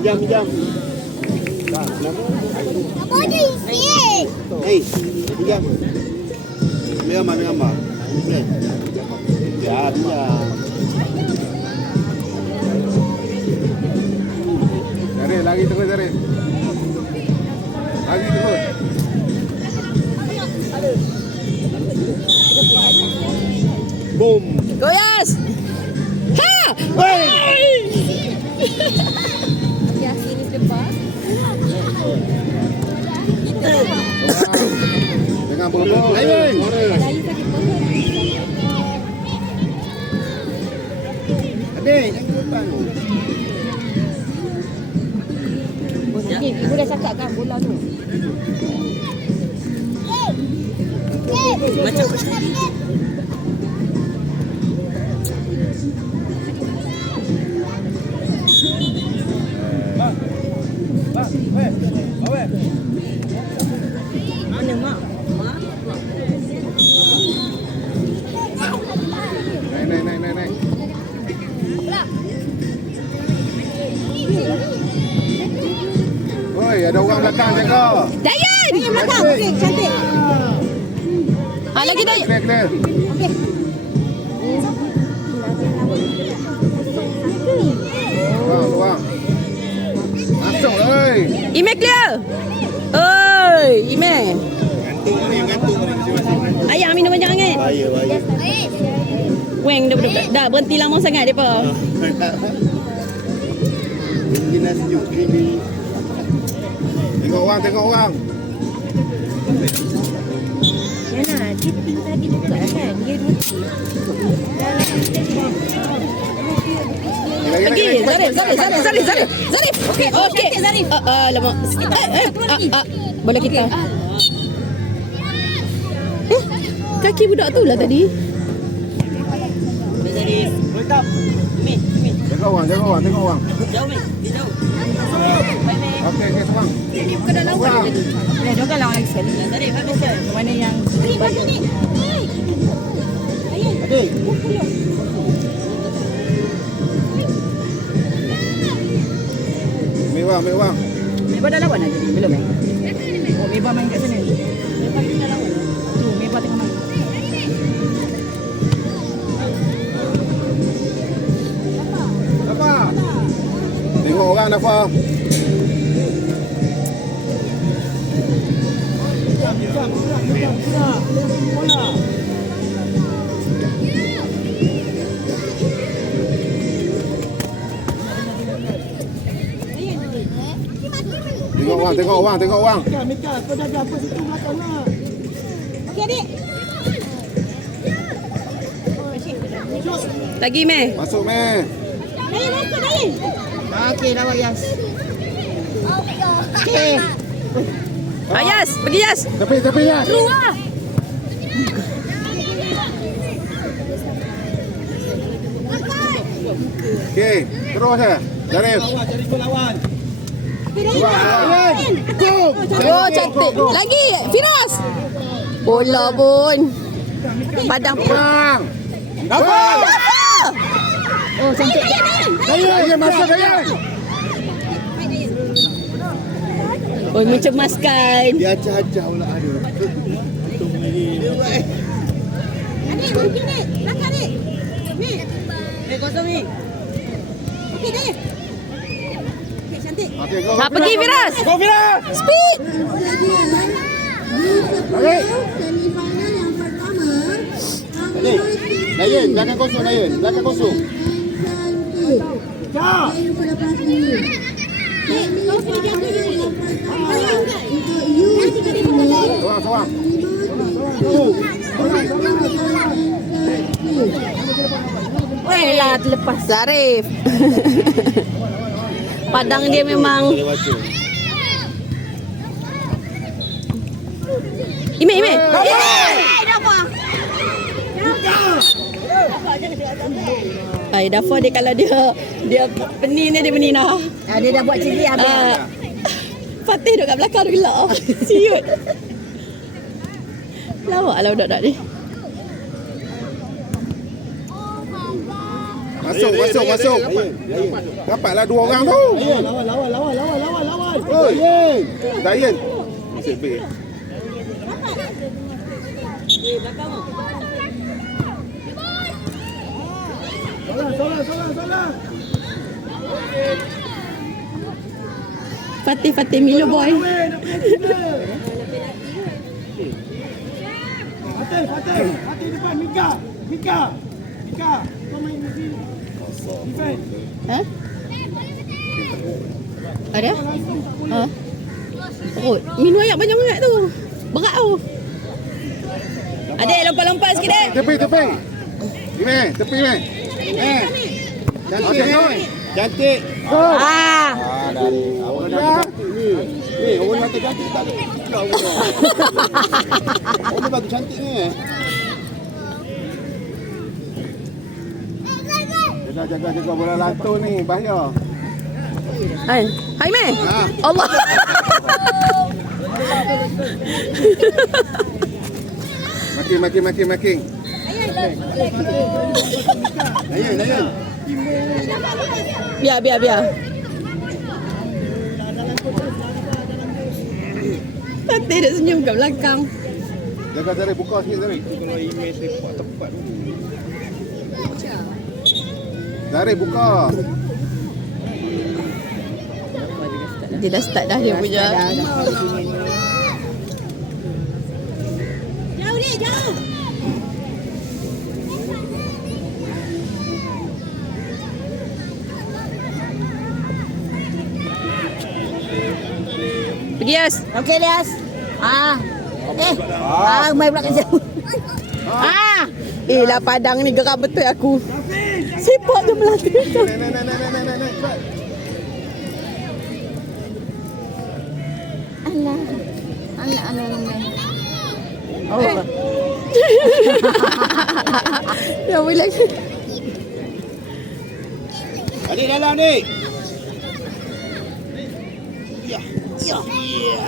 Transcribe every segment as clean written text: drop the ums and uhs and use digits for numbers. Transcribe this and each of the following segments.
Pinjam. Apa ni? Hei, pinjam. Mama. Boleh. Ya, pinjam. Lagi terus cari. Lagi terus. Boom. Goyas. Ha! Hey! Ya, sini depan. Dengan bola. Ayo. Adik, jangan depan. Ibu dah cakap kan bola tu. Macam mana mak? Naik. Oi, ada orang belakang jaga. Dayan! Belakang. Okey, cantik. Lagi Dayan. Clear. Luang. Masuk oi. Ime clear. Oi, Ime. Gantung ni masing-masing. Ayah minum banyak angin. Bahaya. Weng dah berhenti lama sangat depa. Ini sejuk ini. Tengok orang. Yana, dia tadi buka kan? Dia rugi. Zarif. Okey. Zarif. Lama. Bola kita. Kaki budak tu lah tadi. Zarif. Mantap. Mi. Jaga orang. Tengok orang. Jauh Mi. Jauh. Okey, seorang. Bukan dah lawan tadi. Dia kan lawan lagi sekali. Zarif habis kan? Mana yang baju ni? Adik. Mewah. Mebah dah lawan tadi. Belum Oh, Mebah main kat sini. Mebah dah lawan. Tu, Mebah tengah main. Apa? Tengok orang Nafa. Tengok orang. Mika, kau dah apa situ belakang lah. Okey, adik. Lagi Meh. Masuk meh. Dayan, masuk Dayan. Okey, lawan Yas. Okey. Yas, pergi Yas. Tepi ya. Keluar. Okey, terus ya. Zarif. Cari gol lawan. Oh, cantik. Lagi Firas. Bola pun. Padang pun. Bang. Dafa. Oh, cantik. Dayan masuk Dayan. Oh, mencemaskan. Dia acah-acah pula ada. Untung lagi. Adik, mungkin ni. Belakang ni. Ni. Kosong ni. Okey, Dayan. Okey, cantik. Okey, go. Ha, pergi Firas. Go Firas. Speed. Okey. Semifinal yang pertama Adik. Dayan, belakang kosong Dayan. Belakang kosong. Ya. Pada kelas ini. Teknik pertama yang pertama untuk U19. Seorang. Weh lah terlepas Zarif. Padang dia memang. Boleh baca. Ime. Ai Dafa dia kalau dia pening ni dia menina. Dia dah buat cili habis. Fatih duduk kat belakang tu gelak. Siut. Lawak lah budak-budak ni. Masuk. Dapatlah 2 orang tu. Lawan. Oi. Dayan. Nasib baik. Fatih Milo boy. Fatih depan Mika. Kau main di sini. Defend. Ha? Ada? Ha? Oh, minum ayak banyak sangat tu. Berat tu. Adik lompat-lompat sikit dek. Tepi. Ini, tepi ni. Cantik. Ah. Awak dah cantik ni. Ni, orang kata cantik tak ada. Orang bagi cantik ni. Jaga bola lantun ni, bahaya. Hai meh. Allah. Makin. Layan. Biar. Fatih dah senyum kat belakang. Jaga Zarif, buka sikit Zarif. Kalau email sepak tepat dulu. Zarif, buka. Dia dah start dah dia punya. Jauh. Pergi Yas. Okey, Lias. Main pula kat jauh. Lah padang ni geram betul aku. Sepak je melatih tu. Naik. Alah. Oh. Ya boleh. Adik dalam ni.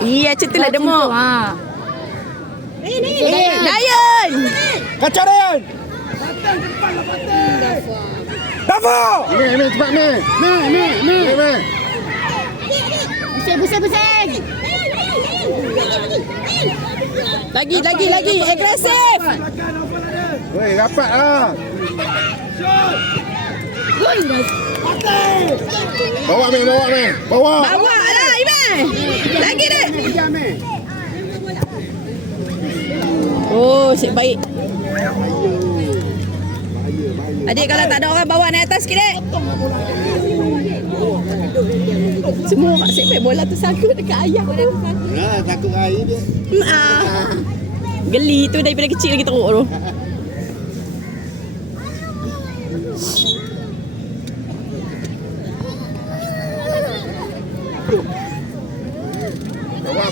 Iya, cetulah demok. Dayan. Kacau Dayan. Dafa! Ni, cepat ni. Ni. Pusing. Lagi. Agresif. Weh, rapat lah. Bawa ni. Bawa. Bawa lah Iman. Lagi dek. Oh, sik baik. Adik kalau tak ada orang bawa naik atas sikit dek. Semua orang sik baik bola tu sangkut dekat ayam tu. Takut air dia. Geli tu daripada kecil lagi teruk tu.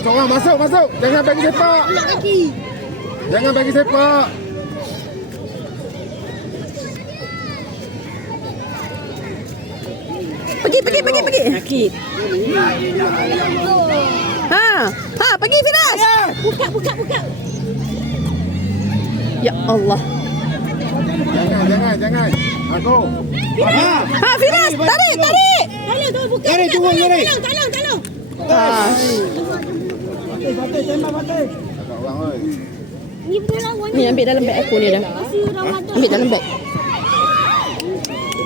Seorang masuk. Jangan bagi sepak. Pergi. Sakit. Pergi Firas. Buka. Ya Allah. Jangan. Aku. Firas, tarik. Tolong buka. Tolong. Fatih, tembak Fatih. Agak orang oi. Ni punya lawan. Ni ambil dalam beg aku ni dah. Ambil dalam beg.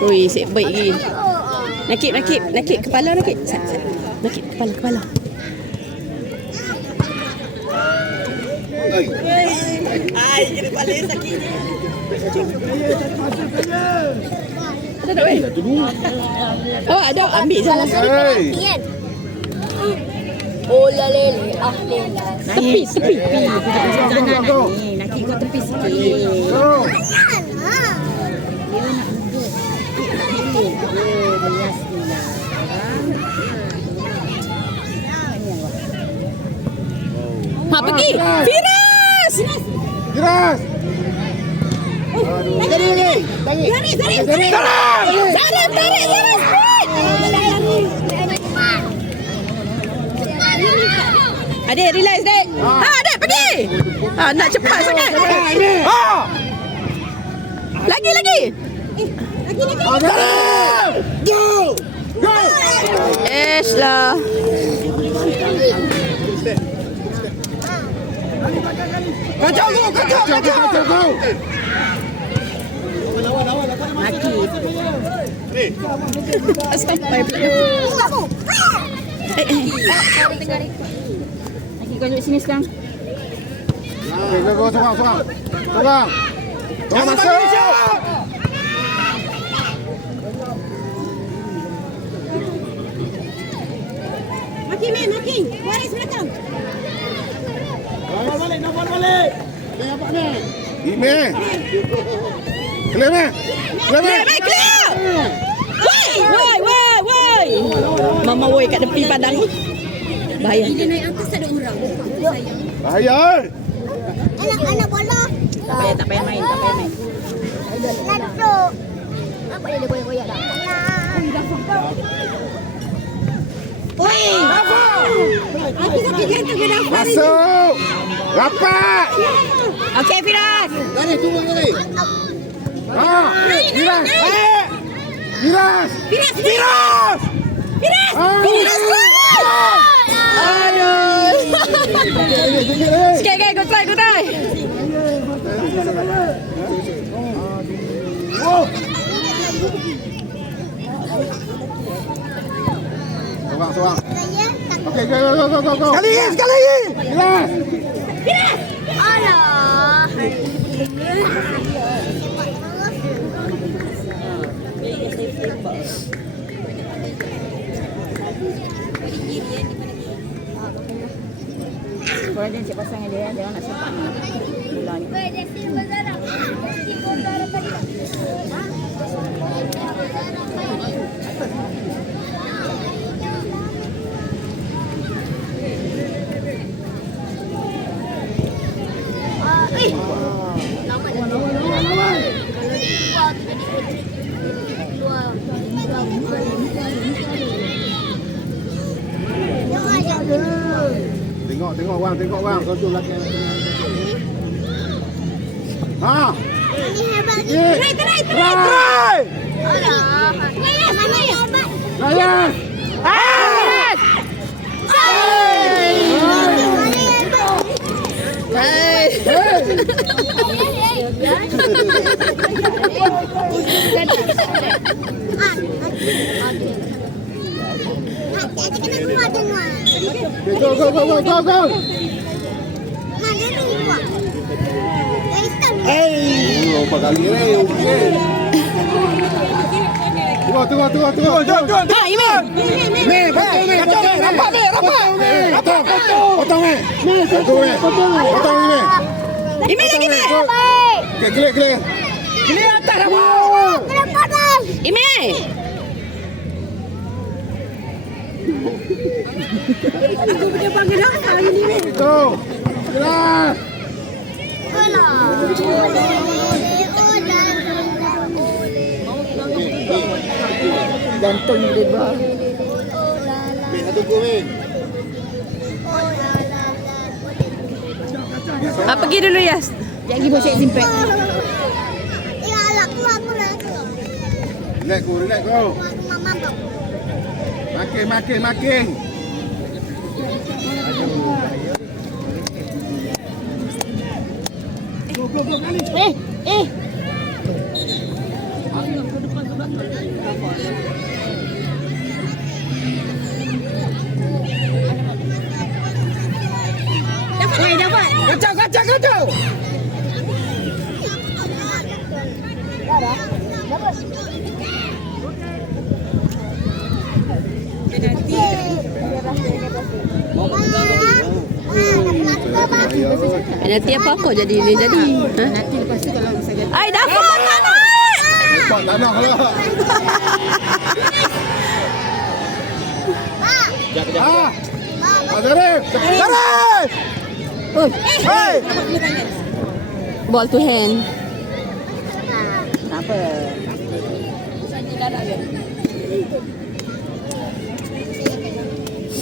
Ui, sik baik lagi. Nakip kepala nakip. Sat. Nakip kepala. Ai, jadi kepala sakit. Ada tak weh? Oh, ada ambil je. Hei. Oh la lele Tepi. Jangan ni. Nakik kau tepi sikit. Terus. Pergi. Firas. Jelas. Tarik. Adik, relax dek. Adik pergi. Nak cepat sangat. Lagi. Azhari! Go! Go! Es lah. Kacau tu, kacau, kacau. Go! Sampai pula. Lagi kau duduk sini sekarang. Okay, go, sorang. Sorang masuk! Makin, makin. Waris belakang. Nombor balik. Ni apa ni? Ime! Clear ni? Clear. Woi. Mama woi kat tepi padang. Bahaya. Bila naik atas ada orang. Sayang. Bahaya! Anak bola. Tak payah main. Nak duduk. Apa dia goyak-goyak dah? Oi! Aku sakit jantung ke dapat. Masuk! Rapat! Okey Firas. Gari, tunggu gari. Firas! Firas! Firas! Aduh. Sikit, go try. Sorang. Okey, go. Sekali lagi. Firas! Alah. Korang jangan cik pasang dia. Dia orang nak sepak ni. Bola ni. Tengok bang. Satu lagi. Try! Alah. Mana hebat? Layan! Go! Lompat kali ni. Tunggu. Ha, Ime. Potong. Potong ni. Ime lagi ni. Okay, clear. Clear atas apa? Ime. Aku punya panggil dah hari ni. Go. Kelas. Gantung dia bah. Satu goreng. Pergi dulu Yas. Sekejap lagi bocek simpek. Relax go. Makin. Dapat. Kacau. Nanti apa jadi dia jadi. Ha? Nanti lepas tu kalau saya jadi. Ai dapat tak naik. Pak tanah lah. Azhari! Hey! Ball to hand. Apa?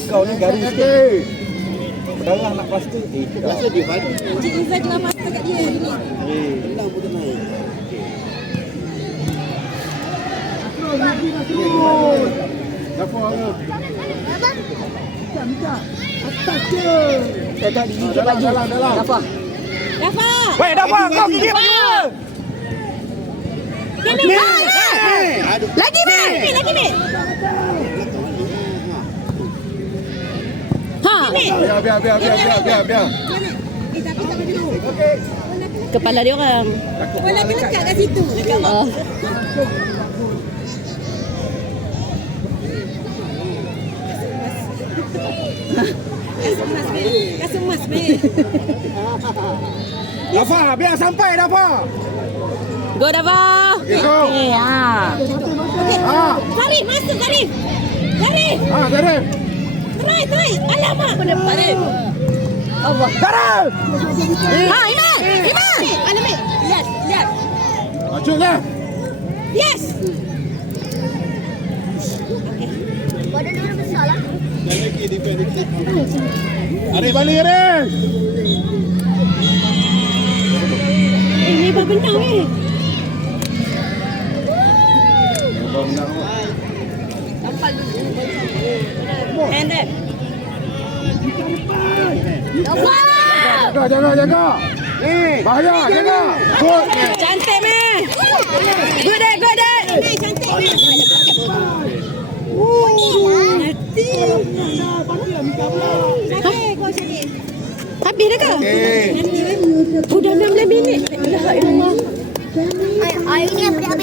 Kau ni garis sikit. Darah nak pasti. Biasa dia balik. Cik Izzah jual masa kat dia hari ni. Hilang pun naik. Dapat apa? Atas je. Dalam. Rafa. Rafa. Weh, dapat kau gigit baju. Lagi, Mek. Lagi, Mek. Ha. Biar. Kepala dia orang. Kepala kena lekat kat situ. Oh. Kasih emas, Mek. Dafa, biar sampai Dafa. Go, Dafa. Okay, go. Okay, ha. Sarif, masuk Sarif. Sarif, Zarif. try. Alamak. Aku dapat ni. Allah. Garang. Ha, Ina. Mana, Mek? Lihat. Masuk lah. Yes. Badan dia orang besar lah. Arif balik, Arif. Ni apa benang ni? Handed. Jaga. Bahaya, jaga. Good. Cantik, Mek. Good, Dad. Mek, cantik, Mek. Habis dah ke? Okay. Oh, dah 16 minit. Air ni yang boleh habis